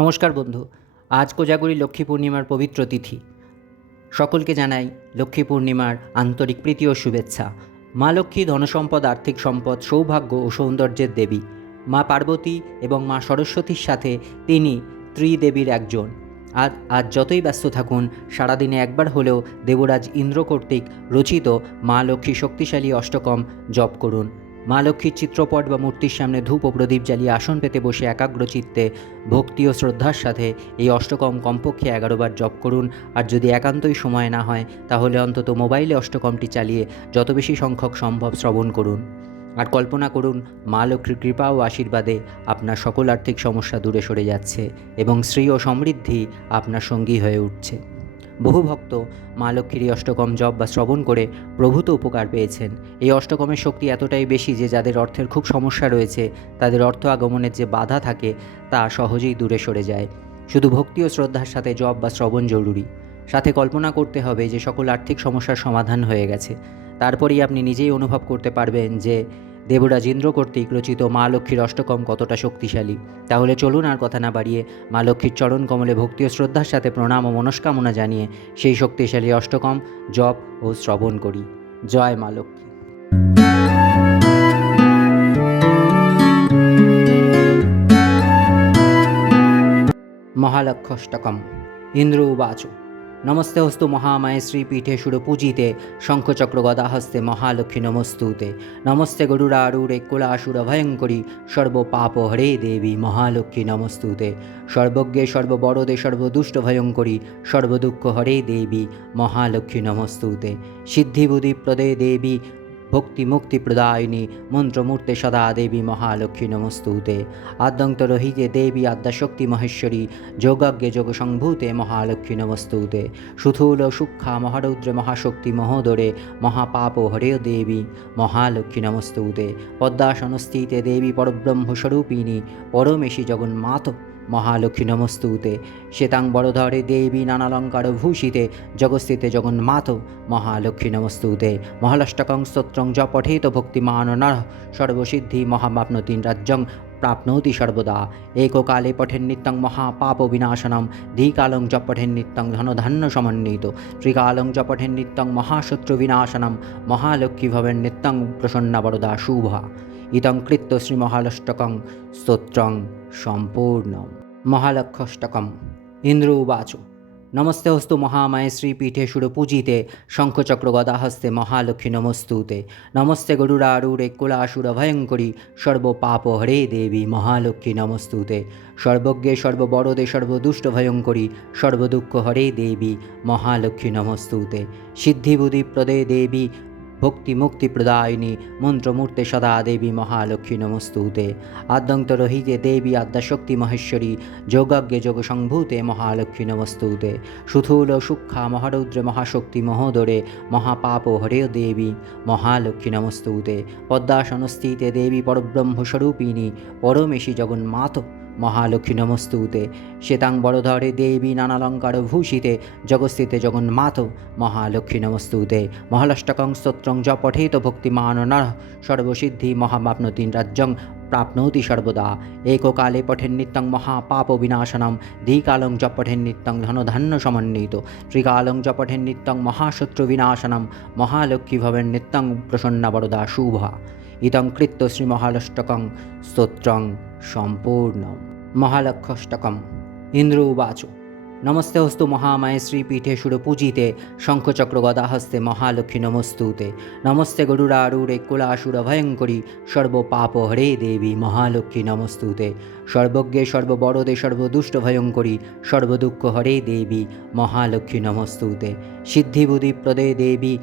নমস্কার বন্ধু, আজ কোজাগরী লক্ষ্মী পূর্ণিমার পবিত্র তিথি। সকলকে জানাই লক্ষ্মী পূর্ণিমার আন্তরিক প্রীতি ও শুভেচ্ছা। মা লক্ষ্মী ধনসম্পদ, আর্থিক সম্পদ, সৌভাগ্য ও সৌন্দর্যের দেবী। মা পার্বতী এবং মা সরস্বতীর সাথে তিনি ত্রিদেবীর একজন। আজ আজ যতই ব্যস্ত থাকুন, সারাদিনে একবার হলেও দেবরাজ ইন্দ্র কর্তৃক রচিত মা লক্ষ্মী শক্তিশালী অষ্টকম জপ করুন। মা লক্ষ্মীর চিত্রপট বা মূর্তির সামনে ধূপ ও প্রদীপ জ্বালিয়ে আসন পেতে বসে একাগ্র চিত্তে ভক্তি ও শ্রদ্ধার সাথে এই অষ্টকম কমপক্ষে এগারোবার জপ করুন। আর যদি একান্তই সময় না হয়, তাহলে অন্তত মোবাইলে অষ্টকমটি চালিয়ে যত বেশি সংখ্যক সম্ভব শ্রবণ করুন। আর কল্পনা করুন, মা লক্ষ্মীর কৃপা ও আশীর্বাদে আপনার সকল আর্থিক সমস্যা দূরে সরে যাচ্ছে এবং শ্রী ও সমৃদ্ধি আপনার সঙ্গী হয়ে উঠছে। বহু ভক্ত মা লক্ষ্মীর এই অষ্টকম জপ বা শ্রবণ করে প্রভূত উপকার পেয়েছেন। এই অষ্টকমের শক্তি এতটাই বেশি যে যাদের অর্থের খুব সমস্যা রয়েছে, তাদের অর্থ আগমনের যে বাধা থাকে, তা সহজেই দূরে সরে যায়। শুধু ভক্তি ও শ্রদ্ধার সাথে জপ বা শ্রবণ জরুরি। সাথে কল্পনা করতে হবে যে সকল আর্থিক সমস্যার সমাধান হয়ে গেছে। তারপরেই আপনি নিজেই অনুভব করতে পারবেন যে দেবরাজ ইন্দ্র কর্তৃক রচিত মা লক্ষ্মীর অষ্টকম কতটা শক্তিশালী। তাহলে চলুন আর কথা না বাড়িয়ে মা লক্ষ্মীর চরণ কমলে ভক্তি ও শ্রদ্ধার সাথে প্রণাম ও মনস্কামনা জানিয়ে সেই শক্তিশালী অষ্টকম, জপ ও শ্রবণ করি। জয় মা লক্ষ্মী। মহালক্ষষ্টকম ইন্দ্র উবাচ। নমস্তে হস্তু মহামায়ে শ্রীপীঠে সুরপূজিতে শঙ্খচক্র গদাহস্তে মহালক্ষ্মী নমস্তুতে নমস্তে গরুড়ারুড়ে কুলাসুর ভয়ঙ্করী সর্বপাপ হরে দেবী মহালক্ষ্মী নমস্তুতে সর্বজ্ঞে সর্ববরদে সর্বদুষ্ট ভয়ঙ্করী সর্বদুঃখ হরে দেবী মহালক্ষ্মী নমস্তুতে সিদ্ধিবুদি প্রদে দেবী ভক্তি মুক্তি প্রদায়িনী মন্ত্রমূর্তে সদা দেবী মহালক্ষ্মী নমস্তুতে। আদ্যন্তরহিতে দেবী আদ্যাশক্তি মহেশ্বরী যোগজ্ঞে যোগ সংভূতে মহালক্ষ্মী নমস্তুতে। সুথূল সূক্ষা মহারৌদ্রে মহাশক্তি মহোদরে, মহাপাপ হরে দেবী মহালক্ষ্মী নমস্তুতে। পদ্মাসনস্থিতে দেবী পরব্রহ্মস্বরূপিণী, পরমেশী জগন্মাত মহালক্ষ্মী নমস্তুতে। শ্বেতাং বড়ধরে দেবী নানালঙ্কার ভূষিতে জগস্থিতে জগন্মাত মহালক্ষ্মী নমস্তুতে। মহালষ্টকং স্তোত্রং য পঠেত ভক্তিমান নর, সর্বসিদ্ধি মহামাপ্নতি রাজ্যং প্রাপ্নোতি সর্বদা। এককালে পঠেন নিত্যং মহাপাপ বিনাশনম, দ্বিকালং চ পঠেন নিত্যং ধনধান্য সমন্বিত। ত্রিকালং চ পঠেন নিত্যং মহাশত্রু বিনাশনম, মহালক্ষ্মী ভবেন নিত্যং প্রসন্না বরদা শুভা। ইদং কৃত্য শ্রীমহালষ্টকং স্তোত্রং সম্পূর্ণম। মহালক্ষষ্টকম। ইন্দ্র উবাচ। নমস্তে হস্তু মহামায়ে শ্রীপীঠে সুরপূজিতে শঙ্খচক্র গদাহস্তে মহালক্ষ্মী নমস্তুতে। নমস্তে গরুড়ারূঢ়ে কুলাসুর ভয়ঙ্করী সর্বপাপ হরে দেবী মহালক্ষ্মী নমস্তুতে। সর্বজ্ঞে সর্ববরদে সর্বদুষ্ট ভয়ঙ্করী সর্বদুঃখ হরে দেবী মহালক্ষ্মী নমস্তুতে। সিদ্ধিবুদ্ধি প্রদে দেবী ভক্তি মুক্তি প্রদায়িনী মন্ত্রমূর্তে সদা দেবী মহালক্ষ্মী নমস্তুতে। আদ্যন্তরহিতে দেবী আদ্যাশক্তি মহেশ্বরী যোগজ্ঞে যোগ সংভূতে মহালক্ষ্মী নমস্তুতে। সুথূল সূক্ষা মহারৌদ্রে মহাশক্তি মহোদরে মহাপাপ হরে দেবী মহালক্ষ্মী নমস্তুতে। পদ্মাসনস্থিতে দেবী পরব্রহ্মস্বরূপিণী, পরমেশী জগন্মাত মহালক্ষ্মী নমস্তুতে। শ্বেতাং বড়ধরে দেবী নানালঙ্কার ভূষিতে জগস্থিতে জগন্মাত মহালক্ষ্মী নমস্তুতে। মহালষ্টকং স্তোত্রং য পঠেত ভক্তিমান নর, সর্বসিদ্ধি মহামাপ্নতি রাজ্যং প্রাপ্নোতি সর্বদা। এককালে পঠেন নিত্যং মহাপাপ বিনাশনম, দ্বিকালং চ পঠেন নিত্যং ধনধান্য সমন্বিত। ত্রিকালং চ পঠেন নিত্যং মহাশত্রু বিনাশনম, মহালক্ষ্মী ভবেন নিত্যং প্রসন্না বরদা শুভা। ইদং কৃত্য শ্রীমহালষ্টকং স্তোত্রং সম্পূর্ণম। মহালক্ষষ্টকম। ইন্দ্র উবাচ। নমস্তে হস্তু মহামায়ে শ্রীপীঠে সুরপূজিতে শঙ্খচক্র গদাহস্তে মহালক্ষ্মী নমস্তুতে। নমস্তে গরুড়ারূঢ়ে কুলাসুর ভয়ঙ্করী সর্বপাপ হরে দেবী মহালক্ষ্মী নমস্তুতে। সর্বজ্ঞে সর্ববরদে সর্বদুষ্ট ভয়ঙ্করী সর্বদুঃখ হরে দেবী মহালক্ষ্মী নমস্তুতে। সিদ্ধিবুদ্ধি প্রদে দেবী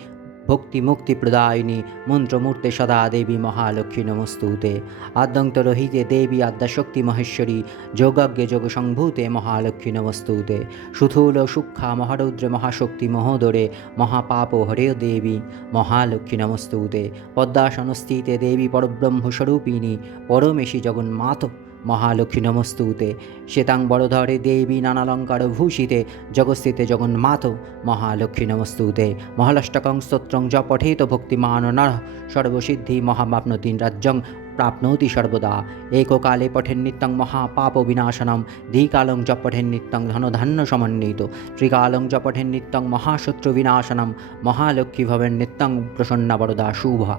ভক্তি মুক্তি প্রদায়িনী মন্ত্রমূর্তে সদা দেবী মহালক্ষ্মী নমস্তুতে। আদ্যন্তরহিতে দেবী আদ্যাশক্তি মহেশ্বরী যোগজ্ঞে যোগ সংভূতে মহালক্ষ্মী নমস্তুতে। সুথূল সূক্ষা মহারৌদ্রে মহাশক্তি মহোদরে মহাপাপ হরে দেবী মহালক্ষ্মী নমস্তুতে। পদ্মাসনস্থিতে দেবী পরব্রহ্মস্বরূপিণী, পরমেশী জগন্মাত মহালক্ষ্মী নমস্তুতে। শ্বেতাং বড়ধরে দেবী নানালঙ্কার ভূষিতে জগস্থিতে জগন্মাথ, মহালক্ষ্মী নমস্তুতে। মহালষ্টকং স্তোত্রং জপঠেত ভক্তিমান নর, সর্বসিদ্ধি মহাবাপ্নতিন রাজ্যং প্রাপ্নতি সর্বদা। এককালে পঠেন নিত্যং মহাপাপ বিনাশনম, দ্বিকালং চ পঠেন নিত্যং ধনধান্য সমন্বিত। ত্রিকালং চ পঠেন নিত্যং মহাশত্রু বিনাশনম, মহালক্ষ্মী ভবেন নিত্যং প্রসন্না বরদা শুভা।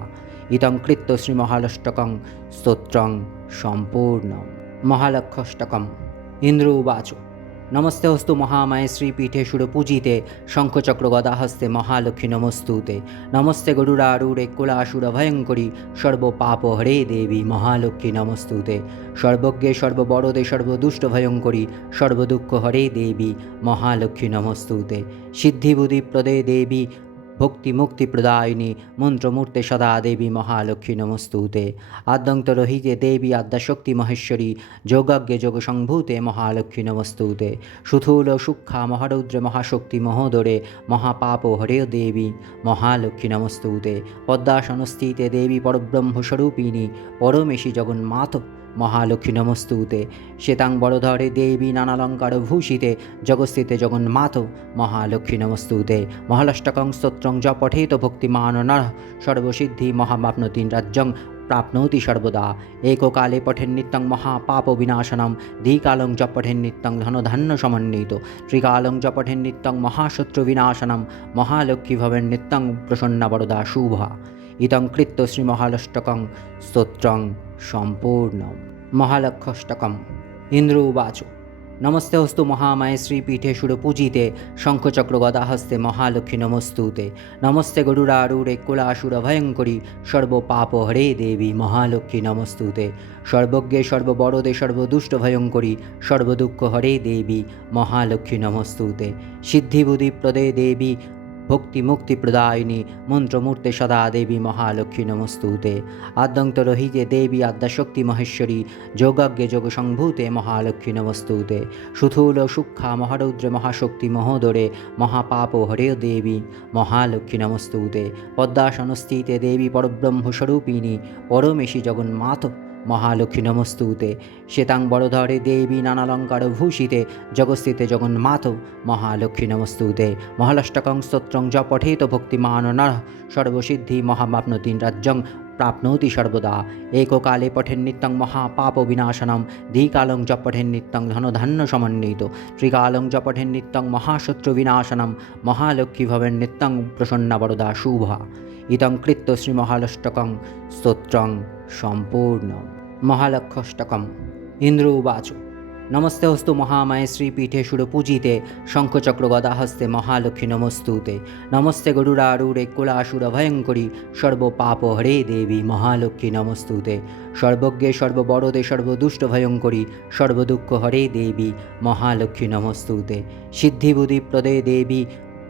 ইদং কৃত্য শ্রী মহালষ্টকং স্তোত্রং সম্পূর্ণ মহালক্ষষ্টকম। ইন্দ্র উবাচ নমস্তে হস্তু মহামায়ে শ্রীপীঠে সুর পূজিতে শঙ্খচক্র গদাহস্তে মহালক্ষ্মী নমস্তুতে। নমস্তে গরুড়ারুড়ে কুলাসুর ভয়ঙ্করী, সর্বপাপ হরে দেবী মহালক্ষ্মী নমস্তুতে। সর্বজ্ঞে সর্ববরদে সর্বদুষ্ট ভয়ঙ্করী, সর্বদুঃখ হরে দেবী মহালক্ষ্মী নমস্তুতে। সিদ্ধিবুধি প্রদে দেবী ভক্তি মুক্তি প্রদায়িনী মন্ত্রমূর্তে সদা দেবী মহালক্ষ্মী নমস্তুতে। আদ্যন্তরহিতে দেবী আদ্যাশক্তি মহেশ্বরী যোগাজ্ঞে যোগ সংভূতে মহালক্ষ্মী নমস্তুতে। সুথূল সূক্ষা মহারৌদ্রে মহাশক্তি মহোদরে মহাপাপ হরে দেবী মহালক্ষ্মী নমস্তুতে। পদ্মাসনস্থিতে দেবী পরব্রহ্মস্বরূপিণী, পরমেশী জগন্মাত মহালক্ষ্মী নমস্তুতে। শ্বেতাং বড়ধরে দেবী নানালঙ্কার ভূষিতে জগস্থিতে জগন্মাত মহালক্ষ্মী নমস্তুতে। মহালষ্টকং স্তোত্রং য পঠেত ভক্তিমান নর, সর্বসিদ্ধি মহামাপ্নতি রাজ্যং প্রাপ্নোতি সর্বদা। এককালে পঠেন নিত্যং মহাপাপ বিনাশনম, দ্বিকালং চ পঠেন নিত্যং ধনধান্য সমন্বিত। ত্রিকালং চ পঠেন নিত্যং মহাশত্রু বিনাশনম, মহালক্ষ্মী ভবেন নিত্যং প্রসন্না বরদা শুভা। ইদং কৃত্য শ্রীমহালষ্টকং স্তোত্রং। সম্পূর্ণম মহালক্ষষ্টকম। ইন্দ্র উবাচ। নমস্তে হস্তু মহামায়ে শ্রীপীঠে সুরপূজিতে শঙ্খচক্র গদাহস্তে মহালক্ষ্মী নমস্তুতে। নমস্তে গরুড়ারূঢ়ে কুলাসুর ভয়ঙ্করী সর্বপাপ হরে দেবী মহালক্ষ্মী নমস্তুতে। সর্বজ্ঞে সর্ববরদে সর্বদুষ্ট ভয়ঙ্করী সর্বদুঃখ হরে দেবী মহালক্ষ্মী নমস্তুতে। সিদ্ধিবুদ্ধি প্রদে দেবী ভক্তি মুক্তি প্রদায়িনী মন্ত্রমূর্তে সদা দেবী মহালক্ষ্মী নমস্তুতে। আদ্যন্তরহিতে দেবী আদ্যাশক্তি মহেশ্বরী যোগাজ্ঞে যোগ সংভূতে মহালক্ষ্মী নমস্তুতে। সুথূল সূক্ষা মহারৌদ্রে মহাশক্তি মহোদরে, মহাপাপ হরে দেবী মহালক্ষ্মী নমস্তুতে। পদ্মাসনস্থিতে দেবী পরব্রহ্মস্বরূপিণী, পরমেশী জগন্মাত মহালক্ষ্মী নমস্তুতে। শ্বেতাং বড়ধরে দেবী নানালঙ্কার ভূষিতে জগস্থিতে জগন্মাত মহালক্ষ্মী নমস্তুতে। মহালষ্টকং স্তোত্রং য পঠিত ভক্তিমান নর সর্বসিদ্ধি মহামাপ্নতি রাজ্যং প্রাপ্নোতি সর্বদা এককালে পঠেন নিত্যং মহাপাপ বিনাশনম দ্বিকালং চ পঠেন নিত্যং ধনধান্য সমন্বিত ত্রিকালং চ পঠেন নিত্যং মহাশত্রু বিনাশনম মহালক্ষ্মী ভবেন নিত্যং প্রসন্না বরদা শুভা ইদং কৃত্য শ্রীমহালষ্টকং স্তোত্রং সম্পূর্ণ মহালক্ষষ্টকম ইন্দ্র উবাচ নমস্তে হস্তু মহামায়ে শ্রীপীঠে সুরপূজিতে শঙ্খচক্র গদাহস্তে মহালক্ষ্মী নমস্তুতে। নমস্তে গরুড়ারূঢ়ে কুলাসুর ভয়ঙ্করী সর্বপাপ হরে দেবী মহালক্ষ্মী নমস্তুতে। সর্বজ্ঞে সর্ববরদে সর্বদুষ্ট ভয়ঙ্করী সর্বদুঃখ হরে দেবী মহালক্ষ্মী নমস্তুতে। সিদ্ধিবুধি প্রদে দেবী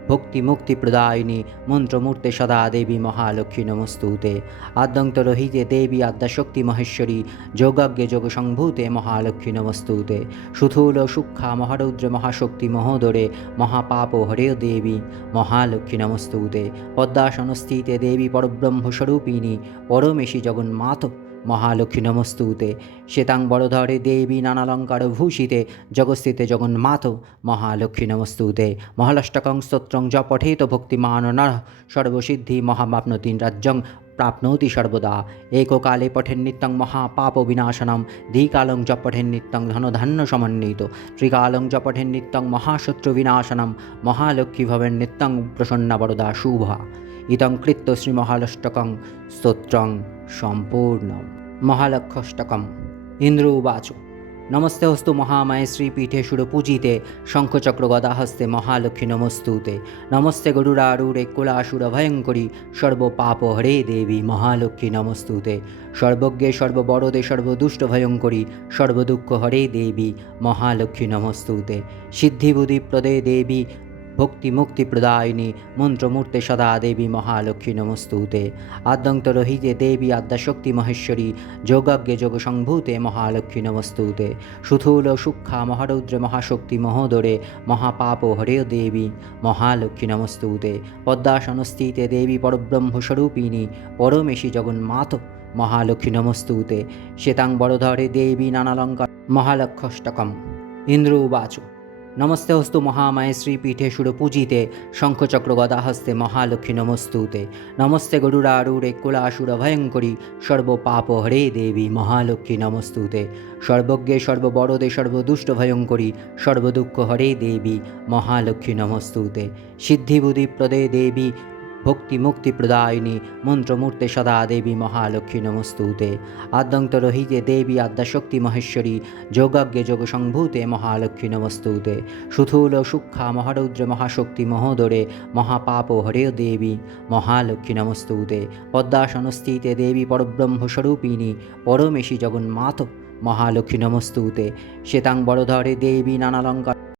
ভক্তি মুক্তি প্রদায়িনী মন্ত্রমূর্তে সদা দেবী মহালক্ষ্মী নমস্তুতে। আদ্যন্তরহিতে দেবী আদ্যাশক্তি মহেশ্বরী, যোগাজ্ঞে যোগ সংভূতে মহালক্ষ্মী নমস্তুতে। সুথূল সূক্ষা মহারৌদ্রে মহাশক্তি মহোদরে মহাপাপ হরে দেবী মহালক্ষ্মী নমস্তুতে। পদ্মাসনস্থিতে দেবী পরব্রহ্মস্বরূপিণী, পরমেশী জগন্মাত মহালক্ষ্মী নমস্তুতে। শ্বেতাং বড়ধরে দেবী নানালঙ্কার ভূষিতে জগস্থিতে জগন্মাত মহালক্ষ্মী নমস্তুতে। মহালষ্টকং স্তোত্রং য পঠেত ভক্তিমান নর, সর্বসিদ্ধি মহামাপ্নতি রাজ্যং প্রাপ্নোতি সর্বদা। এককালে পঠেন নিত্যং মহাপাপ বিনাশনম, দ্বিকালং চ পঠেন নিত্যং ধনধান্য সমন্বিত। ত্রিকালং চ পঠেন নিত্যং মহাশত্রু বিনাশনম, মহালক্ষ্মী ভবেন নিত্যং প্রসন্না বরদা শুভা। ইদং কৃত্য শ্রীমহালষ্টকং স্তোত্রং। সম্পূর্ণম মহালক্ষষ্টকম। ইন্দ্র উবাচ। নমস্তে হস্তু মহামায়ে শ্রীপীঠে সুরপূজিতে শঙ্খচক্র গদাহস্তে মহালক্ষ্মী নমস্তুতে। নমস্তে গরুড়ারূঢ়ে কুলাসুর ভয়ঙ্করী সর্বপাপ হরে দেবী মহালক্ষ্মী নমস্তুতে। সর্বজ্ঞে সর্ববরদে সর্বদুষ্ট ভয়ঙ্করী সর্বদুঃখ হরে দেবী মহালক্ষ্মী নমস্তুতে। সিদ্ধিবুদ্ধি প্রদে দেবী ভক্তি মুক্তি প্রদায়িনী মন্ত্রমূর্তে সদা দেবী মহালক্ষ্মী নমস্তুতে। আদ্যন্তরহিতে দেবী আদ্যাশক্তি মহেশ্বরী, যোগাজ্ঞে যোগ সংভূতে মহালক্ষ্মী নমস্তুতে। সুথূল সূক্ষা মহারৌদ্রে মহাশক্তি মহোদরে মহাপাপ হরে দেবী মহালক্ষ্মী নমস্তুতে। পদ্মাসনস্থিতে দেবী পরব্রহ্মস্বরূপিণী পরমেশী জগন্মাত মহালক্ষ্মী নমস্তুতে। শ্বেতাং বড়ধরে দেবী নানালঙ্কার মহালক্ষষ্টকম। ইন্দ্র উবাচ নমস্তে হস্তু মহামায়ে শ্রীপীঠে সুরপূজিতে শঙ্খচক্র গদাহস্তে মহালক্ষ্মী নমস্তুতে নমস্তে গরুড়ারুড়ে কুলাসুর ভয়ঙ্করী সর্বপাপ হরে দেবী মহালক্ষ্মী নমস্তুতে সর্বজ্ঞে সর্ববরদে সর্বদুষ্ট ভয়ঙ্করী সর্বদুঃখ হরে দেবী মহালক্ষ্মী নমস্তুতে সিদ্ধিবুদ্ধি প্রদে দেবী ভক্তি মুক্তি প্রদায়িনী মন্ত্রমূর্তে সদা দেবী মহালক্ষ্মী নমস্তুতে। আদ্যন্তরহিতে দেবী আদ্যাশক্তি মহেশ্বরী যোগজ্ঞে যোগসংভূতে মহালক্ষ্মী নমস্তুতে। সুথূল সূক্ষা মহারৌদ্র মহাশক্তি মহোদরে মহাপাপ হরে দেবী মহালক্ষ্মী নমস্তুতে। পদ্মাসনস্থিতে দেবী পরব্রহ্মস্বরূপিণী পরমেশী জগন্মাত মহালক্ষ্মী নমস্তুতে। শ্বেতাং বরধরে দেবী নানালঙ্কার